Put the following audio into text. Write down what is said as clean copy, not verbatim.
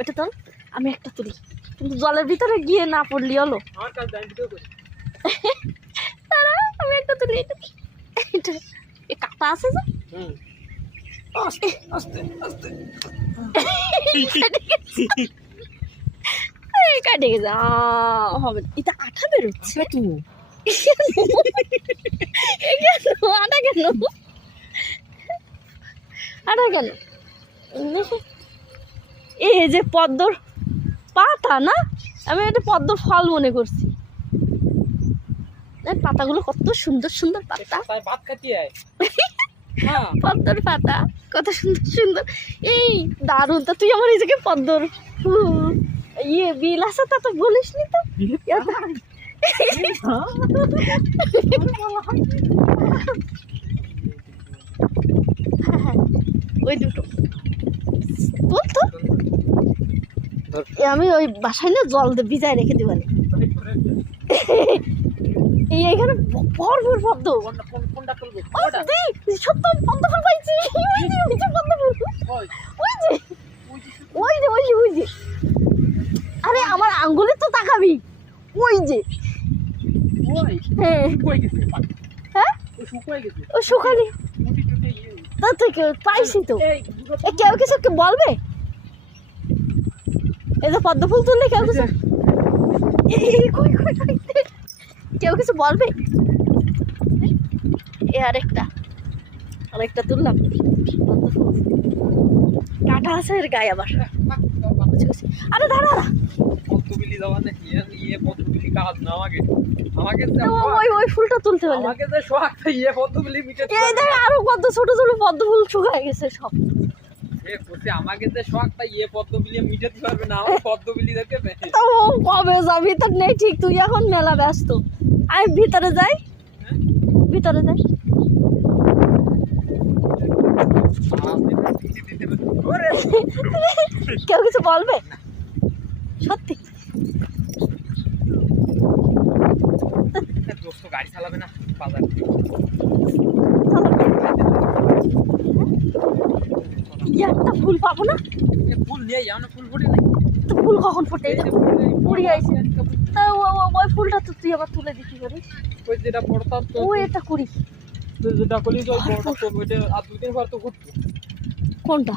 এটা তোল, আমি একটা তুলি, কিন্তু জলের ভিতরে গিয়ে না পড়লি হলো। আমি একটা তুলি, এটা কাটা আছে যে আস্তে আস্তে আস্তে কাটে গেছে, হবে এটা আঠা বেরোচ্ছে তো। আটা কেন, আটা কেন? এই যে পদ্মর পাতা না, আমি এটা পদ্মর ফল মনে করছি। পাতাগুলো কত সুন্দর সুন্দর পাতা, ভাত খাতি পদ্মর পাতা কত সুন্দর সুন্দর। এই দারুণ, তা তুই আমার এই জায়গায় পদ্মর ইয়ে বিল আছে তা তো বলিস নি তো। ওই দুটো বল তো, আমি ওই বাসায় না জল দিয়ে ভিজায় রেখে দিবানি। এই এখানে ভরপুর পদ্ম, সত্য পদ্ম ফুল পাইছি। ওই যে পদ্ম ফুল, ওই যে ওই যে ওই যে ওই যে, আরে আমার আঙ্গুলে তো তাকাবি, ওই যে। হ্যাঁ হ্যাঁ ও শুকালি তা থেকে পাইছি তো। কেউ কিছু বলবে, এই যে পদ্ম ফুল তুললে কেউ কিছু, কেউ কিছু বলবে? এ আরেকটা তুললাম, পদ্ম ফুল কাটা আছে এর গায়ে আবার। আরে দাঁড়া, ওই ফুলটা তুলতে পারলাম। এই দেখ আরো কত ছোট ছোট পদ্ম ফুল শুকায় গেছে সব। আমাকে যে শখটা পদ্মবিলি মিটাতে পারবে না, আমার পদ্মবিলি দেখে তো কবে যাবি, তো নেই ঠিক, তুই এখন মেলা ব্যস্ত। আমি ভিতরে যাই, ভিতরে যাই। কেউ কিছু বলবে সত্যি? দোস্ত গাড়ি চালাবে না বাজার, একটা ফুল পাবো না? ফুল নিয়ে যাও না, ফুল ফুটে নাই তো ফুল কখন ফোটে? পুড়ি আইছে, তা ওই ফুলটা তো তুই আবার তুলে দিতে পারিস। ওই যেটা পড়তাম তো, ওই এটা করি যেটা করি ওই বড়টা তো, ওইটা আর দুদিন পর তো ফুটবে। কোনটা?